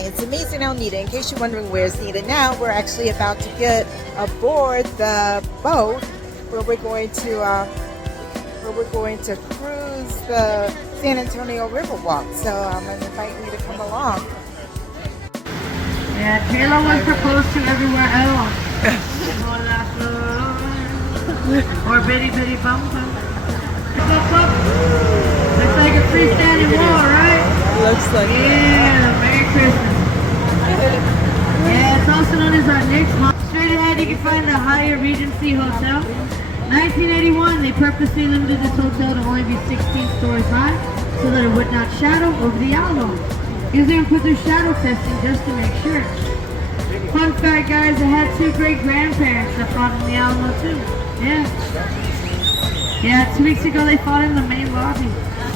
Hi, it's amazing Nita. In case you're wondering where's Nita now, we're actually about to get aboard the boat where we're going to cruise the San Antonio Riverwalk. So I'm inviting you to come along. Yeah, Taylor was proposed to everywhere else. Or bitty bitty bum bum. Looks like a freestanding wall, right? Looks like yeah, Merry Christmas. Yeah, it's also known as our next home. Straight ahead you can find the Hyatt Regency Hotel. 1981, they purposely limited this hotel to only be 16 stories high so that it would not shadow over the Alamo. Because they would put their shadow testing just to make sure. Fun fact, guys, I had 2 great-grandparents that fought in the Alamo too. Yeah. Yeah, 2 weeks ago they fought in the main lobby.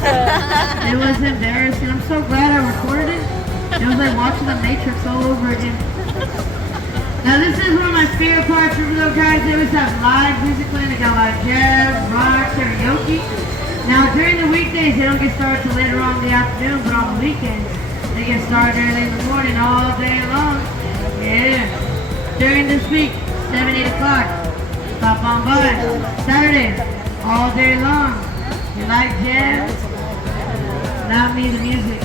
It was embarrassing. I'm so glad I recorded it. It was like watching The Matrix all over again. Now this is one of my favorite parts of the guys. They always have live music playing. They got like jazz, rock, karaoke. Now during the weekdays they don't get started till later on in the afternoon, but on the weekends they get started early in the morning all day long. Yeah. During this week, 7, 8 o'clock. Stop on by. Saturdays, all day long. You like jazz? Not me, the music.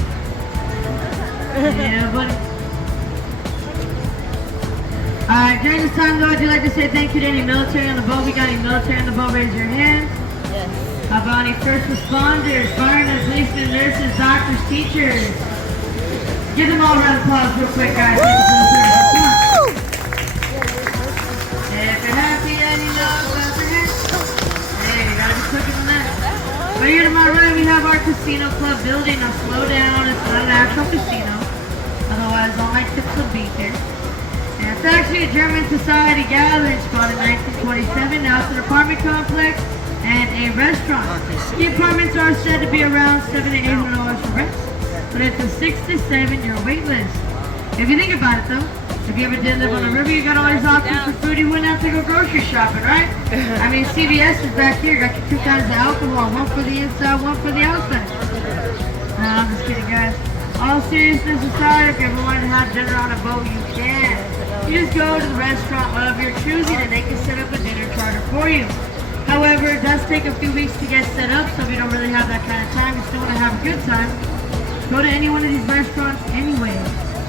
Yeah, buddy. Alright, during this time though, I'd like to say thank you to any military on the boat. We got any military on the boat? Raise your hands. Yes. How about any first responders, firemen, policemen, nurses, doctors, teachers? Give them all a round of applause real quick, guys. If you're happy and you know about the hands. Hey, you gotta be quicker than that. Right here to my right, we have our casino club building. Now slow down, it's not an actual casino. Otherwise, all my tips will be there. And it's actually a German society gathering spot in 1927. Now it's an apartment complex and a restaurant. The apartments are said to be around $700 to $800 for rent, but it's a 6 to 7 year wait list. If you think about it though, if you ever did live on a river, you got all these options for food, you wouldn't have to go grocery shopping, right? I mean, CVS is back here, got your 2 kinds of alcohol, one for the inside, one for the outside. No, I'm just kidding, guys. All seriousness aside, if you ever wanted to have dinner on a boat, you can. You just go to the restaurant of your choosing and they can set up a dinner charter for you. However, it does take a few weeks to get set up, so if you don't really have that kind of time, you still want to have a good time, go to any one of these restaurants anyway.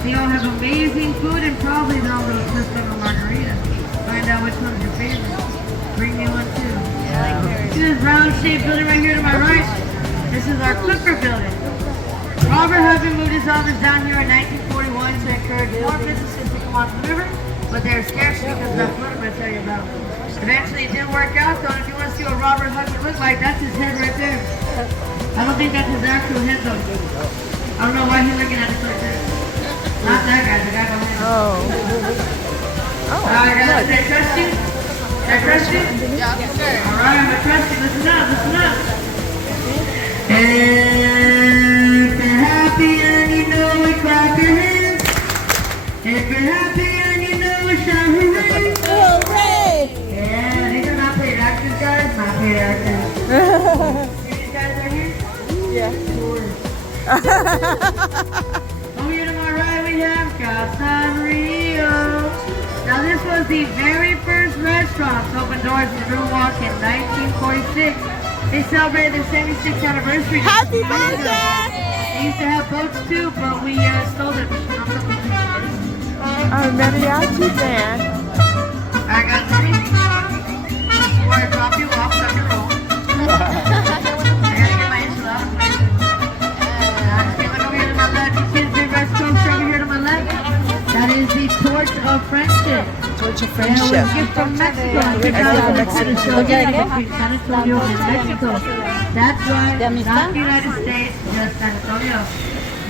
They all have amazing food and probably they're all really just like a margarita. Find out which one's your favorite. Bring me one too. See this round shaped building right here to my right? This is our cooker building. Robert Hubby moved his office down here in 1941 to encourage more businesses to come onto the river, but they're scarce because of that flood I'm going to tell you about. Eventually it didn't work out though, and if you want to see what Robert Hubby looked like, that's his head right there. I don't think that's his actual head though. I don't know why he's looking at it like that. Not that guy, the guy behind him. Oh. Alright guys, did I trust you? Did I trust you? Yeah, sure. Alright, I'm gonna trust you. Listen up, listen up. If you're happy and you know it, clap your hands. If you're happy and you know it, shout hooray. Hooray! Yeah, these are not paid actors, guys. Not paid actors. See these guys right here? Yeah. Over here to my right we have Casa Rio. Now this was the very first restaurant to open doors in Riverwalk in 1946. They celebrated their 76th anniversary. Happy birthday! They used to have boats too, but we stole it. I'm a mariachi band. Alright guys, ready? This is where I drop you off so I can roll. I gotta get my enchilada plate. Look over here to my left. You see the big rest coaster over here to my left? That is the Torch of Friendship. Torch of And it Friendship. was a gift from Mexico. Good job on the show again between San Antonio and Mexico. That's right, not the United States, just San Antonio.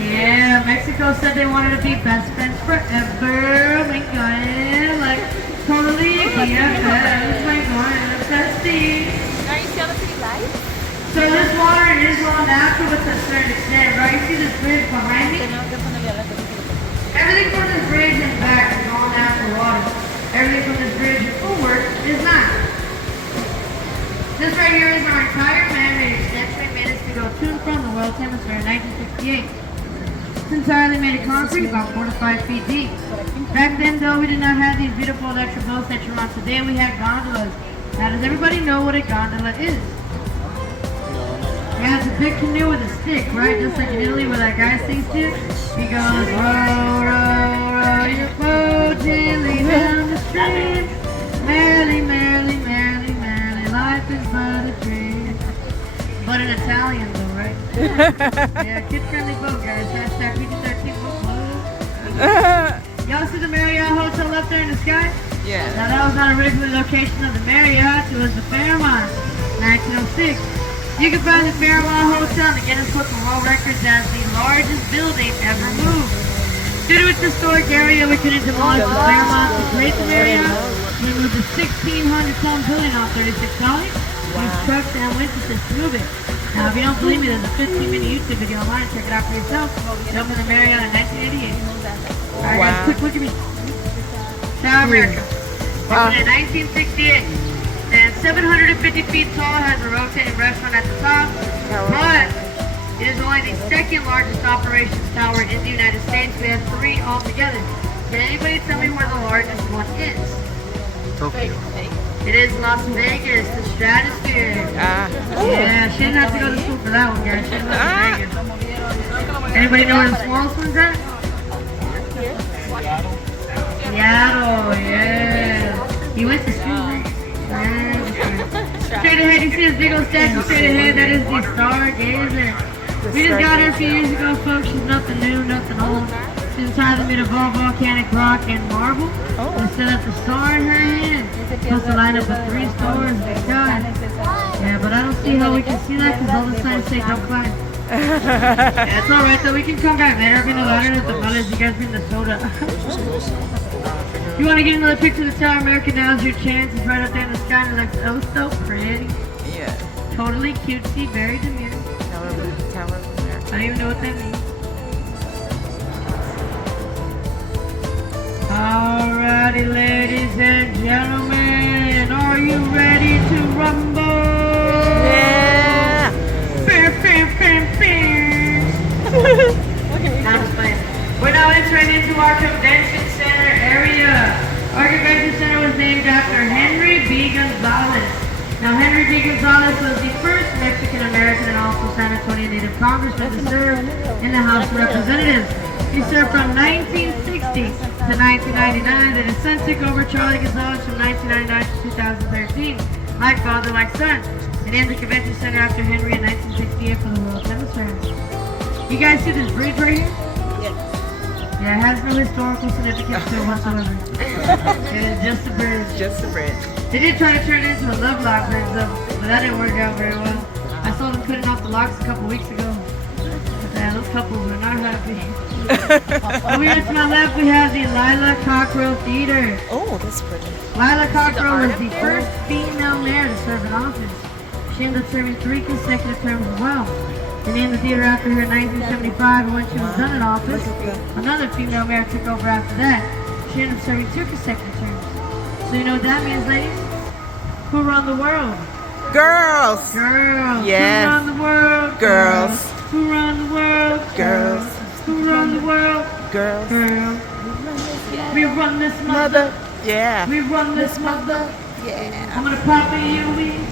Yeah, Mexico said they wanted to be best friends forever. Oh my god, like totally BFFs. Oh my god, bestie. Are you still the pretty light? So this water is all natural with a certain extent, right? You see this bridge behind me? Everything from this bridge and back is all natural water. Everything from this bridge forward is not. This right here is our entire man-made extension. It made us to go to and from the World's Hemisphere in 1968. It's entirely made of concrete, about 4 to 5 feet deep. Back then, though, we did not have these beautiful electric boats that you're on today. We had gondolas. Now, does everybody know what a gondola is? Yeah, it's a big canoe with a stick, right? Just like in Italy where that guy sings to it. He goes, row, row, row your boat gently down the stream. Merrily, merrily, merrily, merrily, life is but a dream. But in Italian though, right? Yeah, kid-friendly boat, guys. Hashtag PG-13 boat club. Y'all see the Marriott Hotel up there in the sky? Yeah. Now that was not originally the location of the Marriott, it was the Fairmont, 1906. You can find the Fairmont Hotel in the Guinness Book of World Records as the largest building ever moved. Due to its historic area, we couldn't demolish the Fairmont to create the Marriott. We moved a 1,600-ton building on 36 trolleys. Used trucks and winches to move it. Now, if you don't believe me, there's a 15-minute YouTube video online. Check it out for yourself. It opened the Marriott in 1988. All right, guys, quick look at me. Shout America. Opened in 1968. And 750 feet tall, has a rotating restaurant at the top, but it is only the second largest operations tower in the United States. We have 3 altogether. Can anybody tell me where the largest one is? Tokyo. It is Las Vegas, the Stratosphere. Yeah, she didn't have to go to school for that one, guys. She lives in Vegas. Anybody know where the smallest one's at? Seattle, yeah. He went to school, right? Straight ahead, you see this big old statue straight ahead, that is the Stargazer. We just got her a few years ago, folks. She's nothing new, nothing old. She's entirely made of all volcanic rock and marble. We still have the star in her hand. Supposed to line up with 3 stars in the sky. Yeah, but I don't see how we can see that because all the signs say don't climb. Yeah, it's alright though, we can come back later. Bring the ladder at the brothers, you guys bring the soda. You want to get another picture of the Tower America? Now's your chance. It's right up there in the sky and it looks oh so pretty. Yeah. Totally cutesy, very demure. Tower of America. I don't even know what that means. Alrighty, ladies and gentlemen, are you ready to rumble? Yeah. Bam, bam, bam, bam. I'm just playing. We're now entering into our convention center area. Our convention center was named after Henry B. Gonzalez. Now, Henry B. Gonzalez was the first Mexican-American and also San Antonio native congressman to serve in the House of Representatives. He served from 1960 to 1999, then his son took over Charlie Gonzalez from 1999 to 2013. Like father, like son. They named the convention center after Henry in 1968 for the World Hemisphere. You guys see this bridge right here? Yeah, it has no historical significance to it whatsoever. It is just a bridge. Just a bridge. They did try to turn it into a love lock bridge though, but that didn't work out very well. I saw them cutting off the locks a couple weeks ago. Yeah, those couples were not happy. Over here to my left, we have the Lila Cockrell Theater. Oh, that's pretty. Lila Cockrell was the first female mayor to serve in office. She ended up serving 3 consecutive terms as well. They named the theater after her in 1975, and when she was done in office, another female mayor took over after that. She ended up serving 2 consecutive terms. So you know what that means, ladies? Who run the world? Girls. Girls. Yes. Who run the world? Girls. Who run the world? Girls. Who run the world? Girls. Girls. We run this mother. Yeah. We run this mother. Yeah. I'm gonna pop in you wings.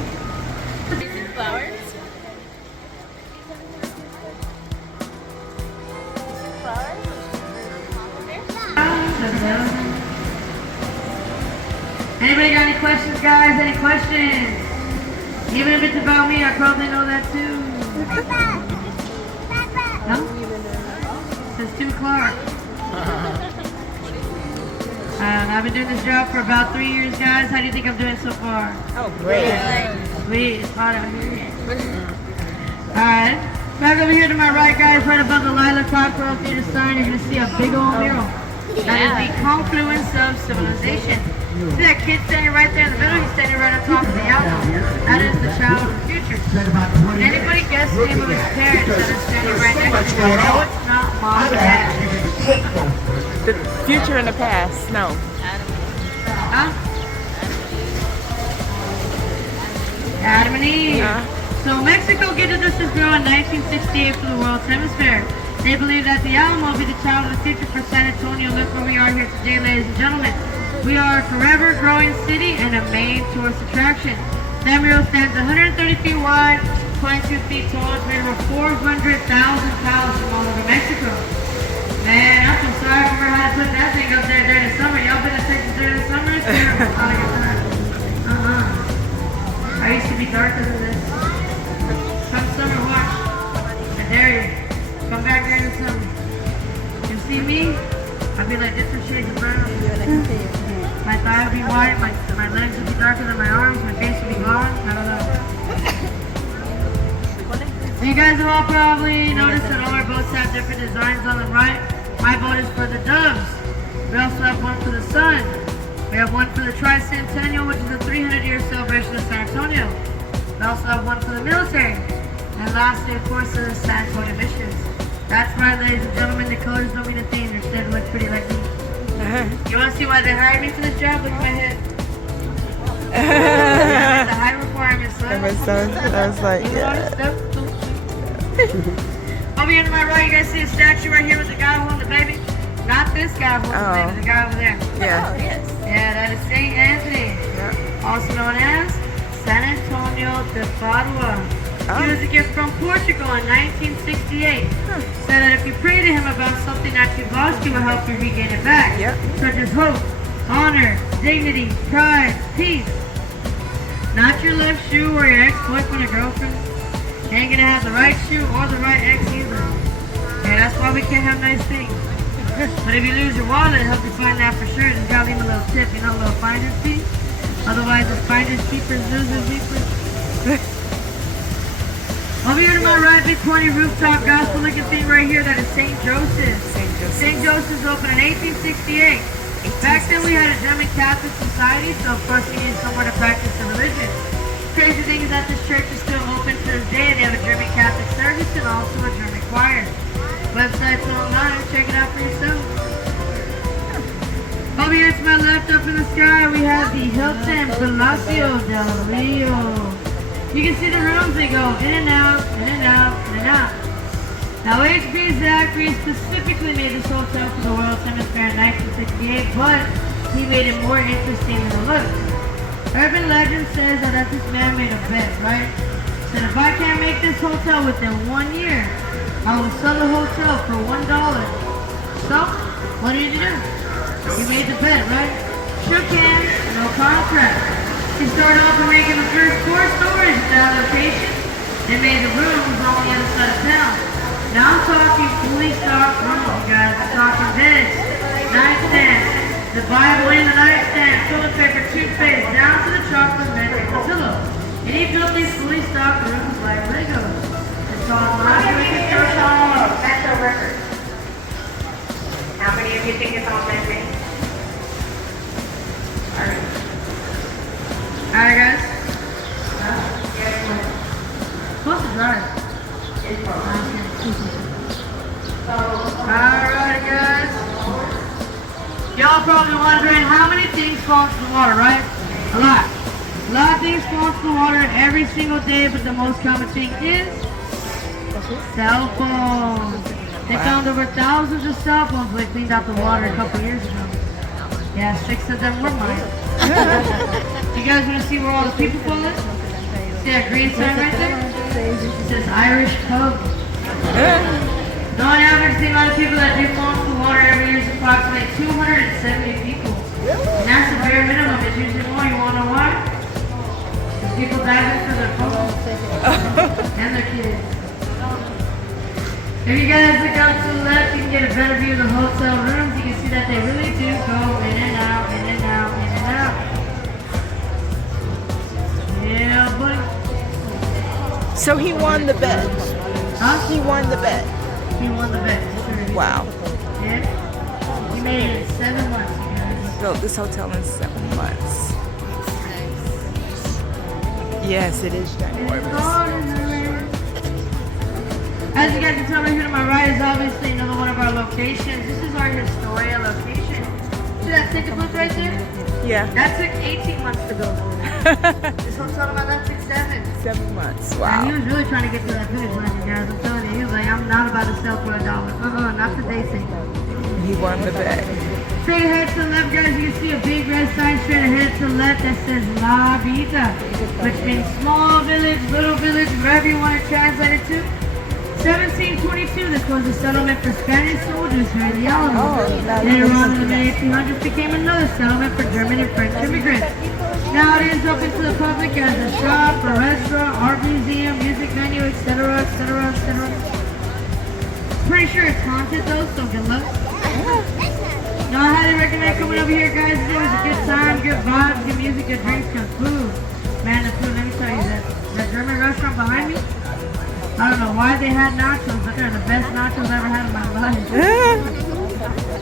Flowers? Anybody got any questions, guys? Any questions? Even if it's about me, I probably know that too. No? Says 2 o'clock. I've been doing this job for about 3 years, guys. How do you think I'm doing so far? Oh, great. Sweet, it's hot out here. Alright, back over here to my right, guys, right above the Lila Cockrell Theater sign, you're going to see a big old mural. That is the confluence of civilization. See that kid standing right there in the middle? He's standing right on top of the apple. That is the child of the future. Can anybody guess the name of his parents that is standing right next to him? No, it's not mom and dad. The future and the past. No. Huh? Adam and Eve. So Mexico gifted us this girl in 1968 for the World's Hemisphere. They believe that the Alamo will be the child of the future for San Antonio. Look where we are here today, ladies and gentlemen. We are a forever growing city and a main tourist attraction. San Rio stands 130 feet wide, 22 feet tall, and weighed over 400,000 pounds from all over Mexico. Man, I'm so sorry for how to put that thing up there during the summer. Y'all been to Texas during the summer? It's terrible. How to get that? I used to be darker than this. Come summer, watch. I dare you. Come back during the summer. You see me? I'll be like different shades of brown. My thigh will be white, my legs will be darker than my arms, my face will be gone. I don't know. So you guys have all probably noticed that all our boats have different designs on the right. My boat is for the doves. We also have one for the sun. We have one for the Tricentennial, which is a 300-year celebration of San Antonio. We also have one for the military. And lastly, of course, the San Antonio missions. That's right, ladies and gentlemen, the colors don't mean a thing. They're still look pretty like me. You want to see why they hired me for this job? Look at my head. Yeah, that's the high requirements, son. I was like, yeah. Over here to my right, you guys see a statue right here with the guy holding the baby? Not this guy holding the baby, the guy over there. Yeah. Oh, yes. Yeah, that is St. Anthony, also known as San Antonio de Padua. He was a gift from Portugal in 1968. Said that if you pray to him about something that you've lost, he will help you regain it back. Such as hope, honor, dignity, pride, peace. Not your left shoe or your ex-boyfriend or girlfriend. You ain't gonna have the right shoe or the right ex either. Yeah, that's why we can't have nice things. But if you lose your wallet, it'll help you find that for sure. Just gotta leave a little tip, you know, a little finder's fee. Otherwise, it's finders, keepers, losers, weepers. Over here to my right, big pointy rooftop gospel looking thing right here, that is St. Joseph's. St. Joseph's opened in 1868. Back then we had a German Catholic society, so of course we needed somewhere to practice the religion. Crazy thing is that this church is still open to this day. They have a German Catholic service and also a German choir. Website's online, check it out for yourself. Over here to my left up in the sky, we have the Hilton Palacio del Rio. You can see the rooms, they go in and out, in and out, in and out. Now H.P. Zachary specifically made this hotel for the World Hemisphere in 1968, but he made it more interesting than it looks. Urban legend says that this man made a bet, right? Said if I can't make this hotel within 1 year, I will sell the hotel for $1. So, what did he do? He made the bet, right? Shook hands, no contract. He started off by making the first 4 stories at that location. They made the rooms on the other side of town. Now I'm talking fully stocked rooms, guys. I'm talking beds, nightstands, the Bible in the nightstand, toilet paper, toothpaste, down to the chocolate bed and the pillow. And he built these fully stocked rooms like Legos. It's called Modular Construction Metro Records. How many of you think it's on memory? Alright guys. Supposed to drive. Alright guys. Y'all probably wondering how many things fall into the water, right? A lot. A lot of things fall into the water every single day, but the most common thing is cell phones. They found over thousands of cell phones when they cleaned out the water a couple years ago. Yeah, 6 of them were mine. You guys want to see where all the people fall in? See that green sign right there? It says Irish pub. No, on average, the amount of people that do fall into the water every year is approximately 270 people. And that's the bare minimum. It's usually more. You want to know why? Because people dive in for their phones and their kids. If you guys look out to the left, you can get a better view of the hotel rooms. You can see that they really do go in and out, in and out, in and out. Yeah, buddy. So he won the bet. Huh? He won the bet. He won the bet. Sure. Wow. Yeah. He made it in 7 months, you guys. Built this hotel in 7 months. Yes, it is ginormous. As you guys can tell right here to my right is obviously another one of our locations. This is our Historia location. See that ticket booth right there? Yeah. That took 18 months to build. This hotel to my left took 7. 7 months. And he Wow. was really trying to get to that finish line, you guys. I'm telling you, he was like, I'm not about to sell for $1. Not for they say. He won the bet. Straight ahead to the left, guys, you can see a big red sign straight ahead to the left that says La Vida, which means small village, little village, whatever you want to translate it to. 1722, this was a settlement for Spanish soldiers here in the Alamo. Later on in the mid-1800s became another settlement for German and French immigrants. Now it is open to the public as a shop, a restaurant, art museum, music venue, etc., etc., etc. Pretty sure it's haunted though, so good luck. Now I highly recommend coming over here, guys. It was a good time, good vibes, good music, good drinks, good food. Man, the food, let me tell you, that German restaurant behind me, I don't know why they had nachos, but they're the best nachos I've ever had in my life.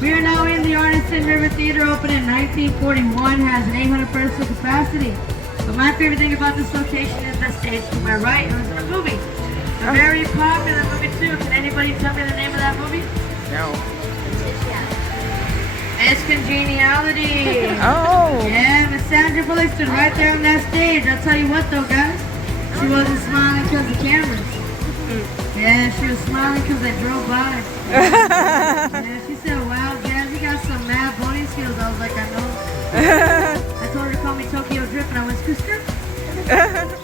We are now in the Arneson River Theater, opened in 1941, has an 800-person capacity. But my favorite thing about this location is the stage to my right. It was in a movie. A very popular movie too. Can anybody tell me the name of that movie? No. It's Congeniality. Oh. Yeah, Miss Sandra Bullock stood right there on that stage. I'll tell you what though, guys. She wasn't smiling because of cameras. Yeah, she was smiling because they drove by. Yeah, she said, wow, Jazz, you got some mad bony skills. I was like, I know. I told her to call me Tokyo Drift, and I went, Scooster.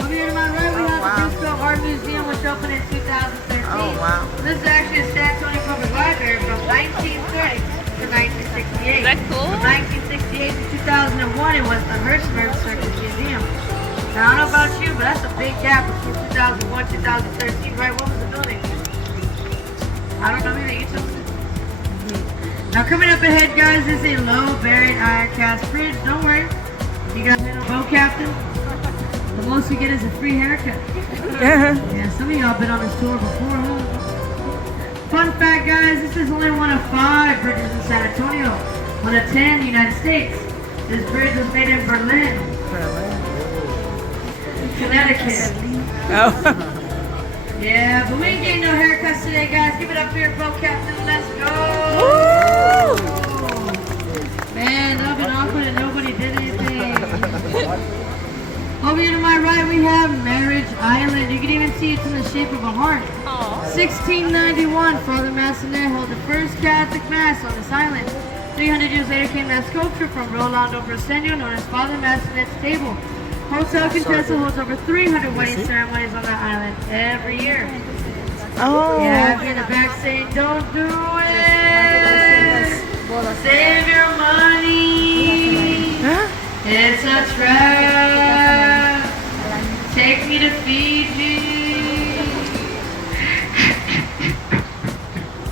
Over here to my right, we have the Frisco Art Museum, which opened in 2013. Oh, wow. This is actually a San Antonio Public Library from 1930 to 1968. That's cool. From 1968 to 2001, it was the Hirschberg Circus Museum. Now, I don't know about you, but that's a big gap between 2001 2013, right? What was the building? I don't know, maybe you told me. Now, coming up ahead, guys, is a low buried iron cast bridge. Don't worry. You got a boat captain. The most you get is a free haircut. Yeah, some of y'all been on this tour before, huh? Fun fact, guys, this is only one of 5 bridges in San Antonio. One of 10 in the United States. This bridge was made in Berlin, Connecticut. Oh. Yeah, but we ain't getting no haircuts today, guys. Give it up here, boat captain. Let's go. Woo! Man, I've been awkward and nobody did anything. Over here to my right, we have Marriage Island. You can even see it's in the shape of a heart. 1691, Father Massenet held the first Catholic Mass on this island. 300 years later came that sculpture from Rolando Briseño known as Father Massenet's Table. Hotel Contessa holds over 300 wedding ceremonies on that island every year. Oh. Yeah, I've in the back saying, don't do it! Save your money! It's a trap! Take me to Fiji!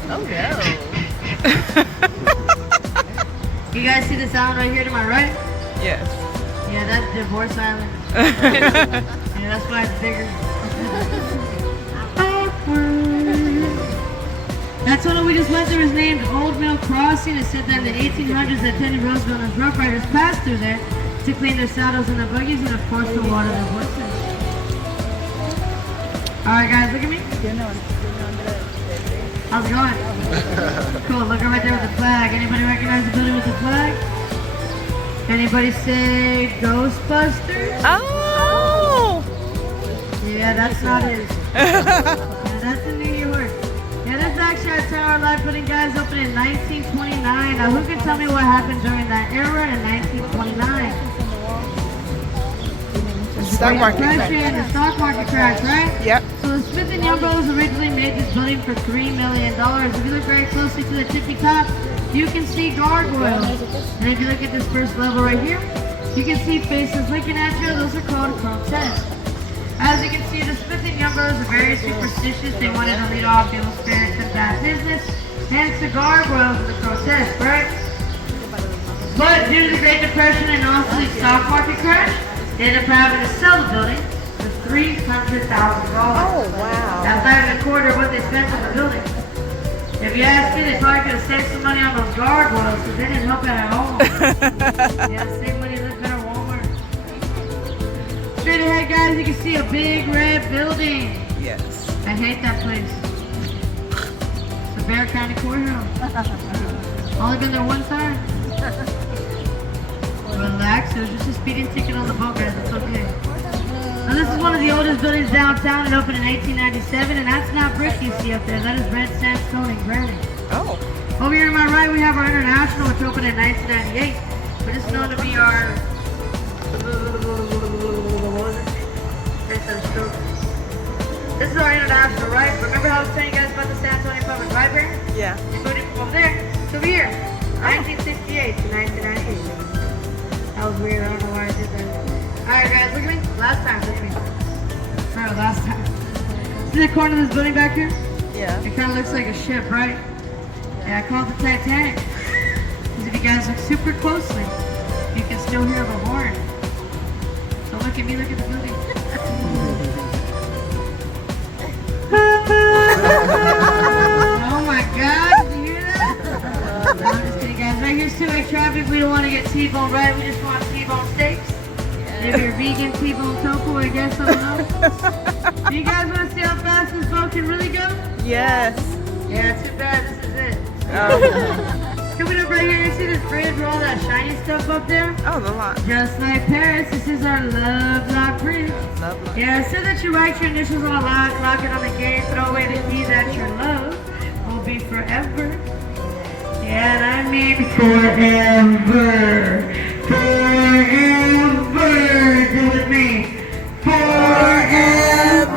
Oh no. You guys see this island right here to my right? Yes. Yeah, that's Divorce Island. Yeah, that's why it's bigger. That tunnel we just went through is named Old Mill Crossing. It said that in the 1800s that Teddy Roosevelt and his Rough Riders passed through there to clean their saddles and their buggies and of course to water their horses. Alright guys, look at me. How's it going? Cool, look right there with the flag. Anybody recognize the building with the flag? Anybody say Ghostbusters? Oh. Yeah, that's not it. Yeah, that's in New York. Yeah, that's actually our Tower Live Pudding, guys, opened in 1929. Now, who can tell me what happened during that era in 1929? Stock market crash. The stock market crash, right? Yep. So the Smith & Young Brothers originally made this building for $3 million. If you look very closely to the tippy top, you can see gargoyles. And if you look at this first level right here, you can see faces looking at you. Those are called crochets. As you can see, the Smith & Young Brothers are very superstitious. They wanted to lead off evil spirits and bad business. Hence the gargoyles and the crochets, right? But due to the Great Depression and also the stock market crash, they ended up having to sell the building for $300,000. Oh, wow. That's not even a quarter of what they spent on the building. If you ask me, they probably could have saved some money on those gargoyles because they didn't help it at all. Yeah, save money, live better, Walmart. Straight ahead, guys, you can see a big red building. Yes. I hate that place. It's the Bear County Courthouse. Only been there one time. Relax, it was just a speeding ticket on the boat, guys. It's okay. Now this is one of the oldest buildings downtown. It opened in 1897, and that's not brick you see up there. That is red sandstone and granite. Oh. Over here to my right, we have our International, which opened in 1998. But it's known to be our... This is our International, right? Remember how I was telling you guys about the San Antonio Public Library? Yeah. It's moved from over there to over here. 1968 to 1998. That was weird. I don't know why I did that. Alright guys, look at me. Last time, look at me. Alright, last time. See the corner of this building back here? Yeah. It kind of looks like a ship, right? Yeah, I call it the Titanic. Because if you guys look super closely, you can still hear the horn. So look at me, look at the building. Oh my God, did you hear that? No, I'm just kidding guys. Right here's two-way traffic. We don't want to get T-bone right. We just want T-bone steaks. Maybe you're vegan T-bone tofu, I guess, I don't know. Do you guys want to see how fast this boat can really go? Yes. Yeah, too bad. This is it. Oh. Coming up right here, you see this bridge with all that shiny stuff up there? Oh, the lot. Just like Paris, this is our Love Lock Bridge. Love lock. Yeah, so that you write your initials on a lock, lock it on the gate, throw away the key that your love will be forever. Yeah, and I mean forever. Forever. Do it with me. Forever.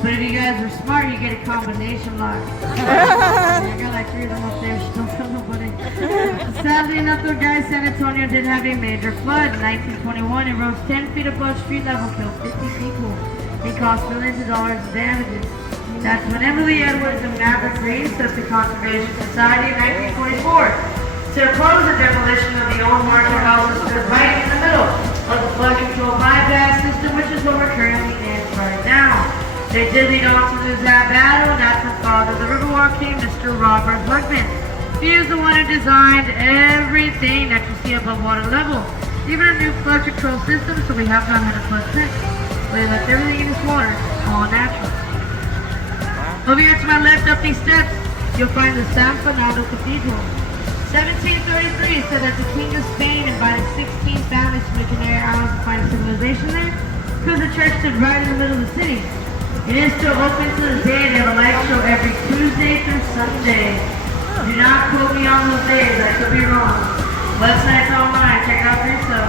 But if you guys are smart, you get a combination lock. I got like 3 of them up there, still tell nobody. Sadly enough though guys, San Antonio did have a major flood. In 1921, it rose 10 feet above street level, killed 50 people. It cost millions of dollars in damages. That's when Emily Edwards and Maverick Green set the Conservation Society in 1944 to oppose the demolition of the old market houses stood right in the middle of the flood control bypass system, which is what we're currently in right now. They did lead on to lose that battle, and that's the father of the Riverwalk King, Mr. Robert Luckman. He is the one who designed everything that you see above water level, even a new flood control system, so we have not had a flood since. We left everything in this water, all natural. Over here to my left, up these steps, you'll find the San Fernando Cathedral. 1733 said that the King of Spain invited 16 families from the Canary Islands to find civilization there, because the church stood right in the middle of the city. It is still open to this day. They have a light show every Tuesday through Sunday. Do not quote me on those days, I could be wrong. Website's online, check it out for yourself.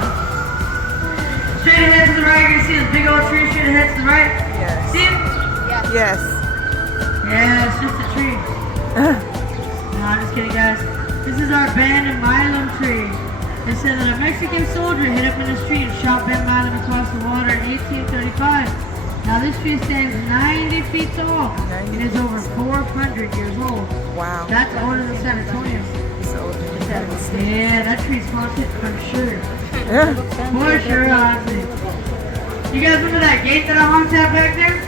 Straight ahead to the right, you're gonna see this big old tree straight ahead to the right. Yes. See it? Yes. Yeah, it's just a tree. No, I'm just kidding guys. This is our Ben and Milam tree. They said that a Mexican soldier hit up in the street and shot Ben Milam across the water in 1835. Now this tree stands 90 feet tall and is over 400 years old. Wow. That's older than San Antonio. So, Yeah, that tree's haunted for sure. yeah. For sure, honestly. You guys remember that gate that I honked at back there?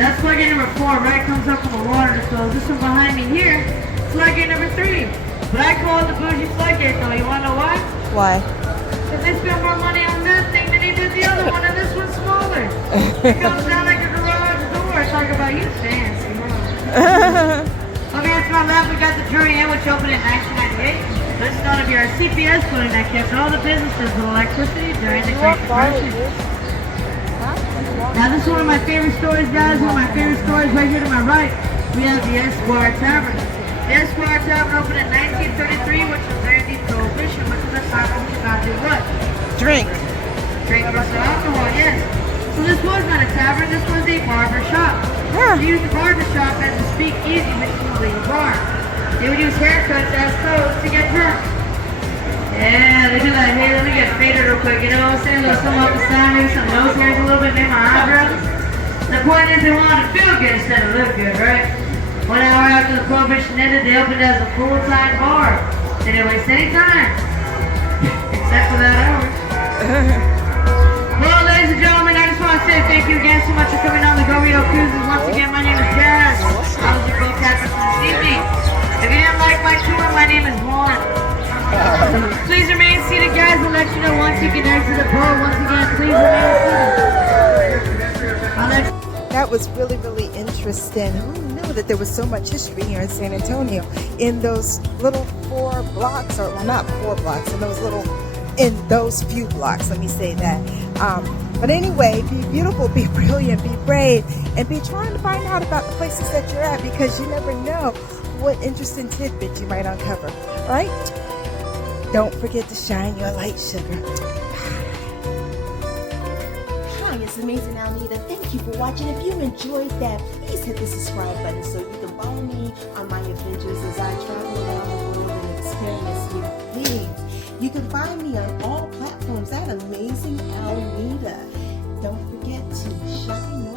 That's floodgate number 4, right? Comes up from the water to close. This one behind me here, floodgate number 3. But I call it the bougie floodgate though. You wanna know why? Why? Because they spent more money on that thing than they did the other one, and this one's smaller. It comes down like a garage door. Talk about you fancy, huh? Over here to my left, we got the Drury Inn, which opened in 1998. This is going to be our CPS building that kept all the businesses with electricity during the Great Depression. Now this is one of my favorite stories, guys. One of my favorite stories right here to my right. We have the Esquire Tavern. The Esquire Tavern opened in 1933, which was during the prohibition, which was a time when we could not do what? Drink. Drink or sell alcohol, yes. So this was not a tavern, this was a barbershop. Yeah. They used the barbershop as a speakeasy, which is a legal bar. They would use haircuts as clothes to get drunk. Yeah, they do like, hey, let me get faded real quick, you know what I'm saying? A little something off the side, maybe some nose hairs a little bit, maybe my eyebrows. The point is they wanted to feel good instead of look good, right? 1 hour after the prohibition ended, they opened as a full-time bar. They didn't waste any time, except for that hour. Well, ladies and gentlemen, I just want to say thank you again so much for coming on the Go Rio Cruises. Once again, my name is Jazz. I was your boat captain for this evening. If you didn't like my tour, my name is Juan. Please remain seated, guys. We'll let you know once you can exit the boat. Once again, please remain seated. That was really, really interesting. Who knew that there was so much history here in San Antonio in those little 4 blocks, or well, not 4 blocks, in those few blocks, let me say that. But anyway, be beautiful, be brilliant, be brave, and be trying to find out about the places that you're at, because you never know what interesting tidbit you might uncover. All right? Don't forget to shine your light, sugar. Hi, it's Amazing Almeida. Thank you for watching. If you enjoyed that, please hit the subscribe button so you can follow me on my adventures as I travel around the world and experience new things. You can find me on all platforms at Amazing Almeida. Don't forget to shine your